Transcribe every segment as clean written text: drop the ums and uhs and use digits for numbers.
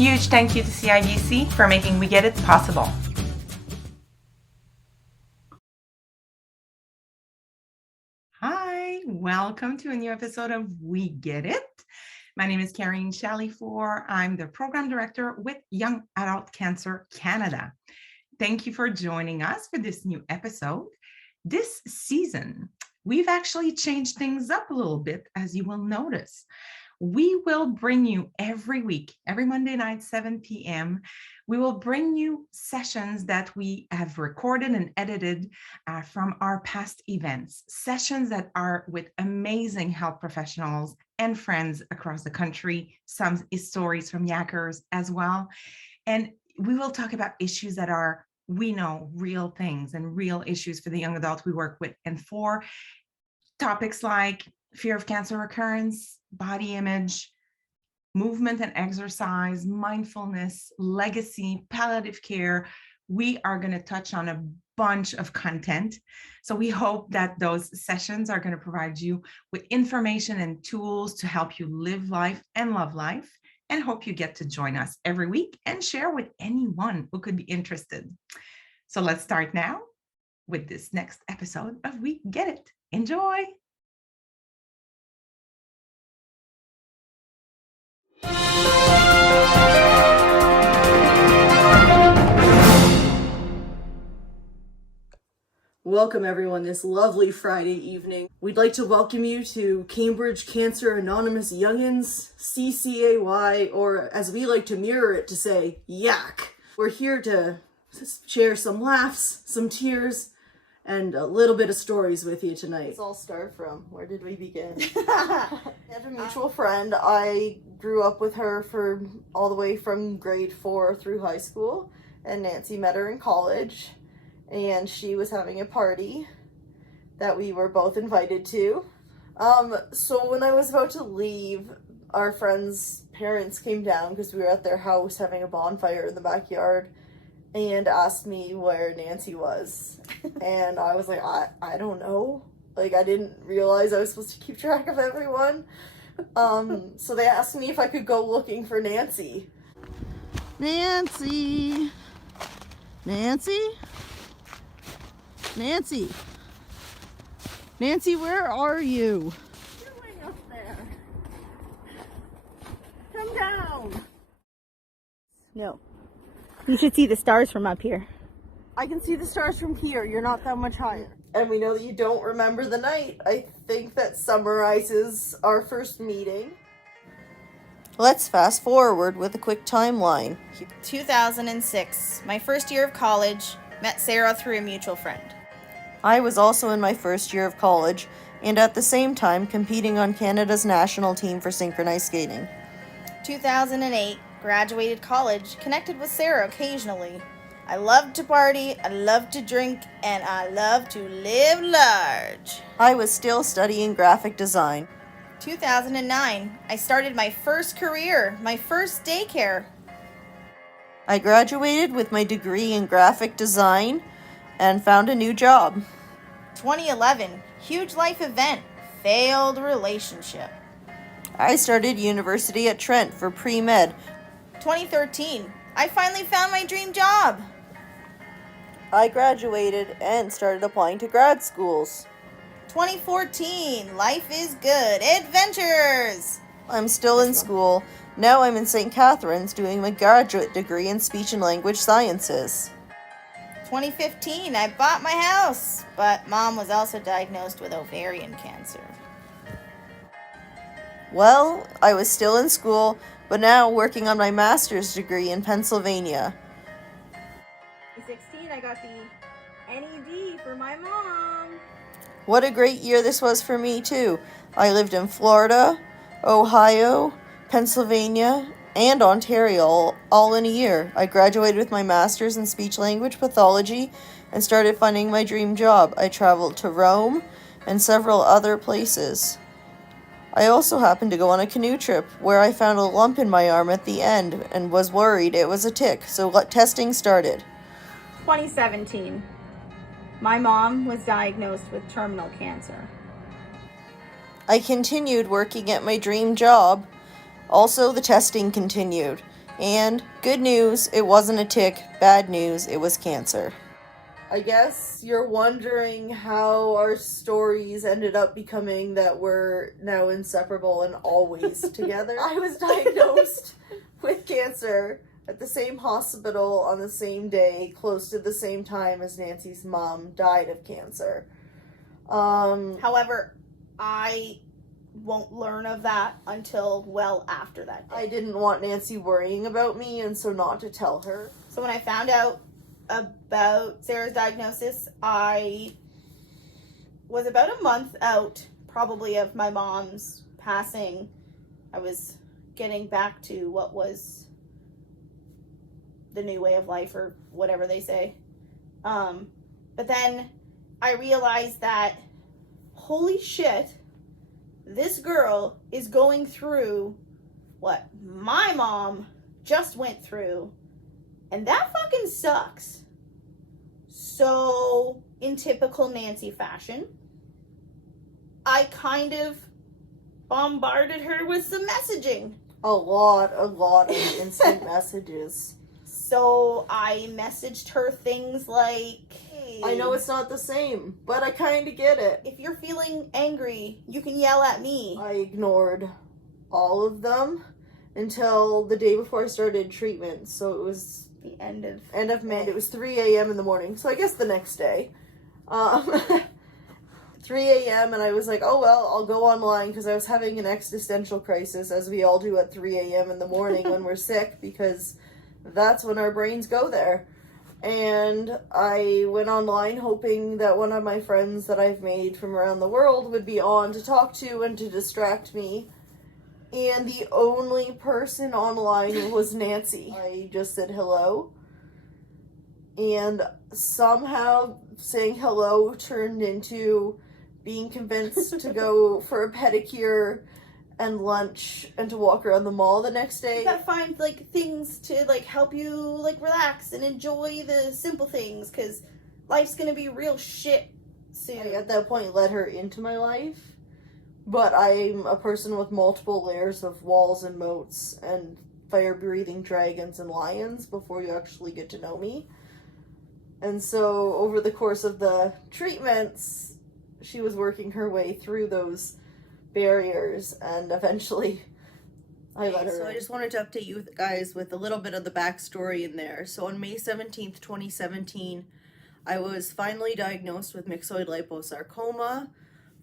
huge thank you to CIBC for making We Get It possible. Hi, welcome to a new episode of We Get It. My name is Karine Chalifour. I'm the Program Director with Young Adult Cancer Canada. Thank you for joining us for this new episode. This season, we've actually changed things up a little bit, as you will notice. We will bring you every week, every Monday night, 7 p.m., we will bring you sessions that we have recorded and edited from our past events, sessions that are with amazing health professionals and friends across the country, some stories from Yackers as well. And we will talk about issues that are, we know, real things and real issues for the young adults we work with, and for topics like fear of cancer recurrence, body image, movement and exercise, mindfulness, legacy, palliative care. We are going to touch on a bunch of content. So we hope that those sessions are going to provide you with information and tools to help you live life and love life, and hope you get to join us every week and share with anyone who could be interested. So let's start now with this next episode of We Get It. Enjoy. Welcome everyone this lovely Friday evening. We'd like to welcome you to Cambridge Cancer Anonymous Youngins, CCAY, or as we like to mirror it to say, Yak. We're here to share some laughs, some tears, and a little bit of stories with you tonight. Let's all start from, where did we begin? I have a mutual friend. I grew up with her for all the way from grade 4 through high school, and Nancy met her in college. And she was having a party that we were both invited to. So when I was about to leave, our friend's parents came down because we were at their house having a bonfire in the backyard, and asked me where Nancy was. And I was like, I don't know. Like, I didn't realize I was supposed to keep track of everyone. So they asked me if I could go looking for Nancy. Nancy? Nancy? Nancy! Nancy, where are you? You're way up there. Come down. No. You should see the stars from up here. I can see the stars from here. You're not that much higher. And we know that you don't remember the night. I think that summarizes our first meeting. Let's fast forward with a quick timeline. 2006, my first year of college, met Sarah through a mutual friend. I was also in my first year of college, and at the same time competing on Canada's national team for synchronized skating. 2008, graduated college, connected with Sarah occasionally. I loved to party, I loved to drink, and I loved to live large. I was still studying graphic design. 2009, I started my first career, my first daycare. I graduated with my degree in graphic design and found a new job. 2011, huge life event, failed relationship. I started university at Trent for pre-med. 2013, I finally found my dream job. I graduated and started applying to grad schools. 2014, life is good, adventures. I'm still in school. Now I'm in St. Catharines doing my graduate degree in speech and language sciences. 2015, I bought my house, but Mom was also diagnosed with ovarian cancer. Well, I was still in school, but now working on my master's degree in Pennsylvania. 2016, I got the NED for my mom. What a great year this was for me, too. I lived in Florida, Ohio, Pennsylvania, and Ontario all in a year. I graduated with my master's in speech-language pathology and started finding my dream job. I traveled to Rome and several other places. I also happened to go on a canoe trip where I found a lump in my arm at the end and was worried it was a tick, so testing started. 2017, my mom was diagnosed with terminal cancer. I continued working at my dream job. Also, the testing continued. And good news, it wasn't a tick. Bad news, it was cancer. I guess you're wondering how our stories ended up becoming that we're now inseparable and always together. I was diagnosed with cancer at the same hospital on the same day, close to the same time as Nancy's mom died of cancer. However, I won't learn of that until well after that day. I didn't want Nancy worrying about me, and so not to tell her. So when I found out about Sarah's diagnosis, I was about a month out probably of my mom's passing. I was getting back to what was the new way of life, or whatever they say. But then I realized that, holy shit, this girl is going through what my mom just went through, and that fucking sucks. So, in typical Nancy fashion, I kind of bombarded her with some messaging. A lot of instant messages. So I messaged her things like, hey, I know it's not the same, but I kind of get it. if you're feeling angry, you can yell at me. I ignored all of them until the day before I started treatment. So it was The end of May. It was 3 a.m. in the morning. So I guess the next day. 3 a.m. and I was like, oh well, I'll go online, because I was having an existential crisis, as we all do at 3 a.m. in the morning when we're sick, because that's when our brains go there. And I went online hoping that one of my friends that I've made from around the world would be on to talk to and to distract me. And the only person online was Nancy. I just said hello. And somehow saying hello turned into being convinced to go for a pedicure and lunch and to walk around the mall the next day. You gotta find like things to like help you like relax and enjoy the simple things, because life's gonna be real shit soon. I, at that point, let her into my life. But I'm a person with multiple layers of walls and moats and fire-breathing dragons and lions before you actually get to know me. And so over the course of the treatments, she was working her way through those barriers, and eventually I let her. So I just wanted to update you guys with a little bit of the backstory in there. So on May 17th, 2017, I was finally diagnosed with Myxoid Liposarcoma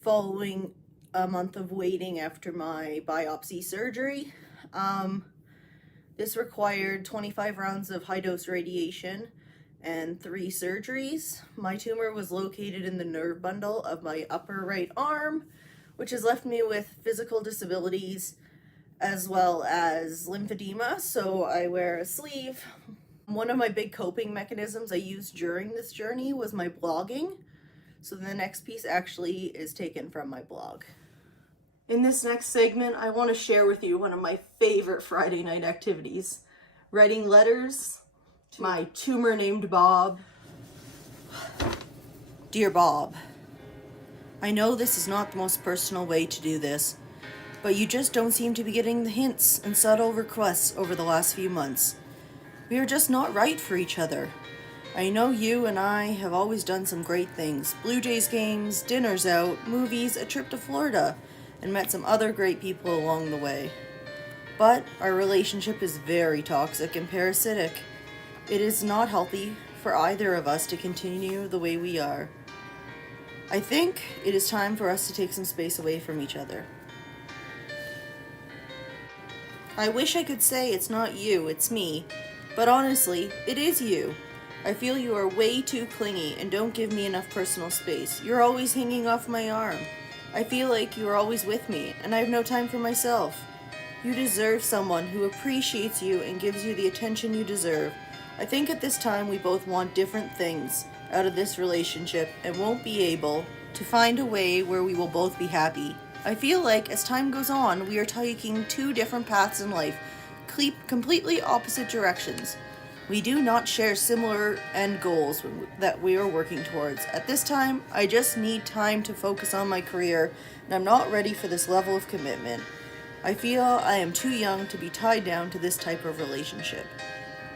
following a month of waiting after my biopsy surgery. This required 25 rounds of high-dose radiation and 3 surgeries. My tumor was located in the nerve bundle of my upper right arm, which has left me with physical disabilities as well as lymphedema, so I wear a sleeve. One of my big coping mechanisms I used during this journey was my blogging, so the next piece actually is taken from my blog. In this next segment, I want to share with you one of my favorite Friday night activities, writing letters to my tumor named Bob. Dear Bob, I know this is not the most personal way to do this, but you just don't seem to be getting the hints and subtle requests over the last few months. We are just not right for each other. I know you and I have always done some great things. Blue Jays games, dinners out, movies, a trip to Florida, and met some other great people along the way. But our relationship is very toxic and parasitic. It is not healthy for either of us to continue the way we are. I think it is time for us to take some space away from each other. I wish I could say it's not you, it's me, but honestly, it is you. I feel you are way too clingy and don't give me enough personal space. You're always hanging off my arm. I feel like you are always with me, and I have no time for myself. You deserve someone who appreciates you and gives you the attention you deserve. I think at this time we both want different things out of this relationship and won't be able to find a way where we will both be happy. I feel like as time goes on, we are taking 2 different paths in life, completely opposite directions. We do not share similar end goals that we are working towards. At this time, I just need time to focus on my career, and I'm not ready for this level of commitment. I feel I am too young to be tied down to this type of relationship.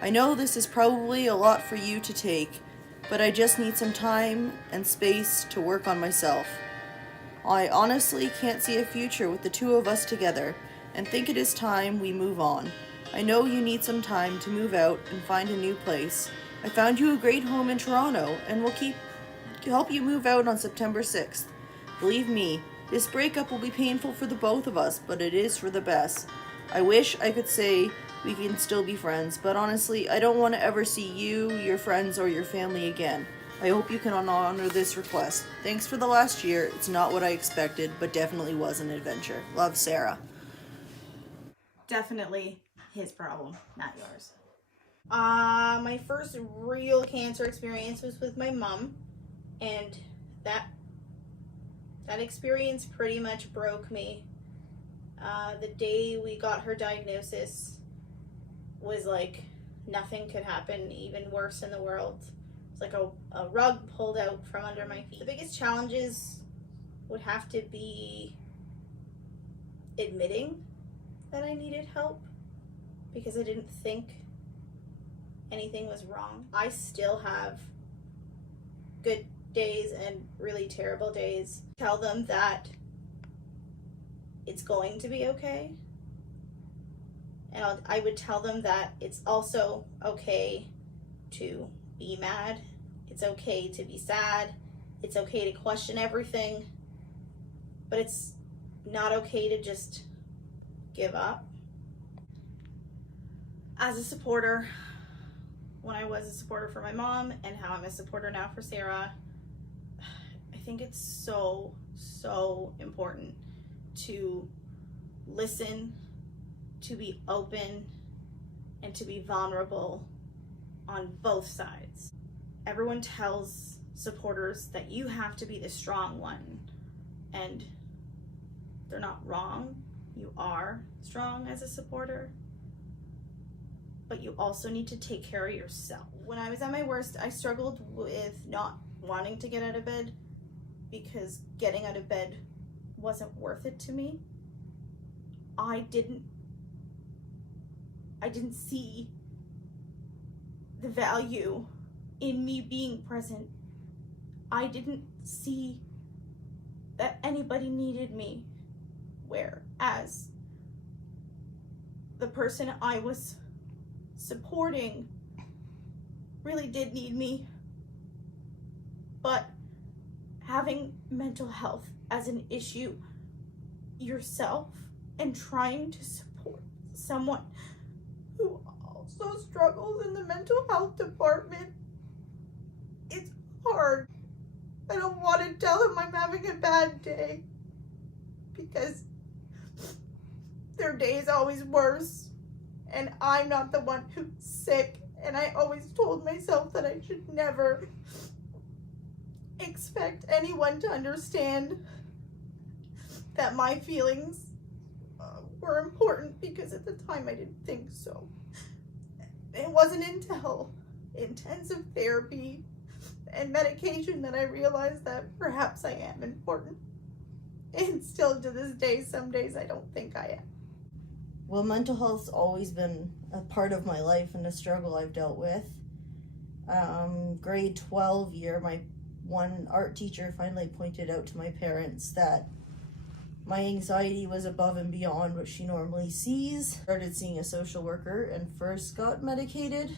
I know this is probably a lot for you to take, but I just need some time and space to work on myself. I honestly can't see a future with the two of us together and think it is time we move on. I know you need some time to move out and find a new place. I found you a great home in Toronto and will help you move out on September 6th. Believe me, this breakup will be painful for the both of us, but it is for the best. I wish I could say we can still be friends, but honestly, I don't want to ever see you, your friends, or your family again. I hope you can honor this request. Thanks for the last year. It's not what I expected, but definitely was an adventure. Love, Sarah. Definitely his problem, not yours. My first real cancer experience was with my mom, and that experience pretty much broke me. The day we got her diagnosis was like nothing could happen even worse in the world. It's like a rug pulled out from under my feet. The biggest challenges would have to be admitting that I needed help because I didn't think anything was wrong. I still have good days and really terrible days. Tell them that it's going to be okay. And I would tell them that it's also okay to be mad. It's okay to be sad. It's okay to question everything. But it's not okay to just give up. As a supporter, when I was a supporter for my mom and how I'm a supporter now for Sarah, I think it's so important to listen, to be open, and to be vulnerable on both sides. Everyone tells supporters that you have to be the strong one, and they're not wrong. You are strong as a supporter, but you also need to take care of yourself. When I was at my worst, I struggled with not wanting to get out of bed because getting out of bed wasn't worth it to me. I didn't see the value in me being present. I didn't see that anybody needed me, whereas the person I was supporting really did need me. But having mental health as an issue yourself and trying to support someone who also struggles in the mental health department, it's hard. I don't want to tell them I'm having a bad day because their day is always worse and I'm not the one who's sick, and I always told myself that I should never expect anyone to understand that my feelings were important, because at the time I didn't think so. It wasn't until intensive therapy and medication that I realized that perhaps I am important. And still to this day, some days I don't think I am. Well, mental health's always been a part of my life and a struggle I've dealt with. Grade 12 year, my one art teacher finally pointed out to my parents that my anxiety was above and beyond what she normally sees. Started seeing a social worker and first got medicated.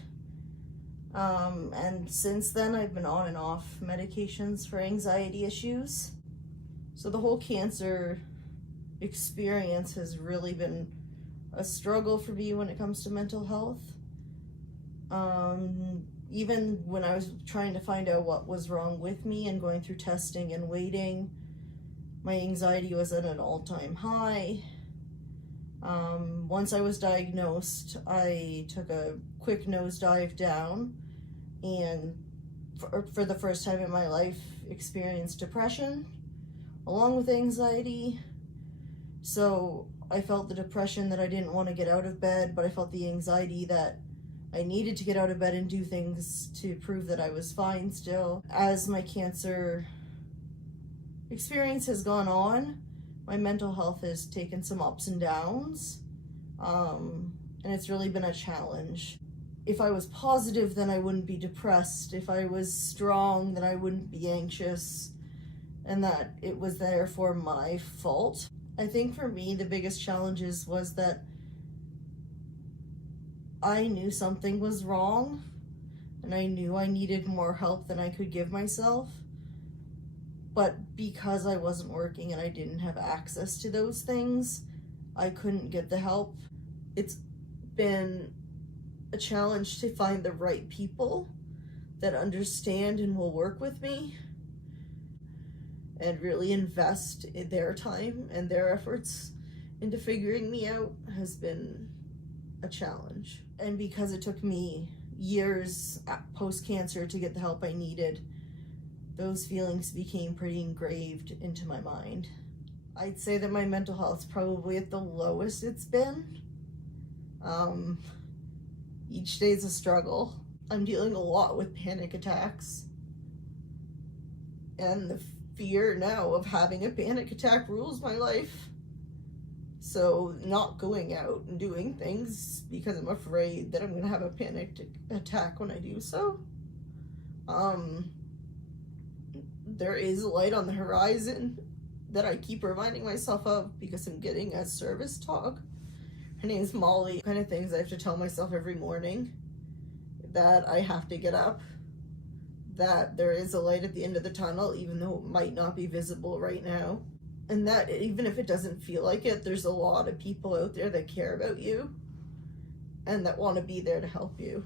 And since then I've been on and off medications for anxiety issues. So the whole cancer experience has really been a struggle for me when it comes to mental health. Even when I was trying to find out what was wrong with me and going through testing and waiting, my anxiety was at an all-time high. Once I was diagnosed, I took a quick nosedive down and for the first time in my life experienced depression along with anxiety. So I felt the depression that I didn't want to get out of bed, but I felt the anxiety that I needed to get out of bed and do things to prove that I was fine still. As my cancer experience has gone on, My mental health has taken some ups and downs, and it's really been a challenge. If I was positive, then I wouldn't be depressed. If I was strong, then I wouldn't be anxious, and that it was therefore my fault. I think for me, the biggest challenges was that I knew something was wrong, and I knew I needed more help than I could give myself. But because I wasn't working and I didn't have access to those things, I couldn't get the help. It's been a challenge to find the right people that understand and will work with me and really invest in their time and their efforts into figuring me out has been a challenge. And because it took me years post-cancer to get the help I needed, those feelings became pretty engraved into my mind. I'd say that my mental health's probably at the lowest it's been. Each day's a struggle. I'm dealing a lot with panic attacks. And the fear now of having a panic attack rules my life. So not going out and doing things because I'm afraid that I'm gonna have a panic attack when I do so. There is a light on the horizon that I keep reminding myself of because I'm getting a service dog. Her name's Molly. Kind of things I have to tell myself every morning, that I have to get up, that there is a light at the end of the tunnel, even though it might not be visible right now. And that even if it doesn't feel like it, there's a lot of people out there that care about you and that want to be there to help you.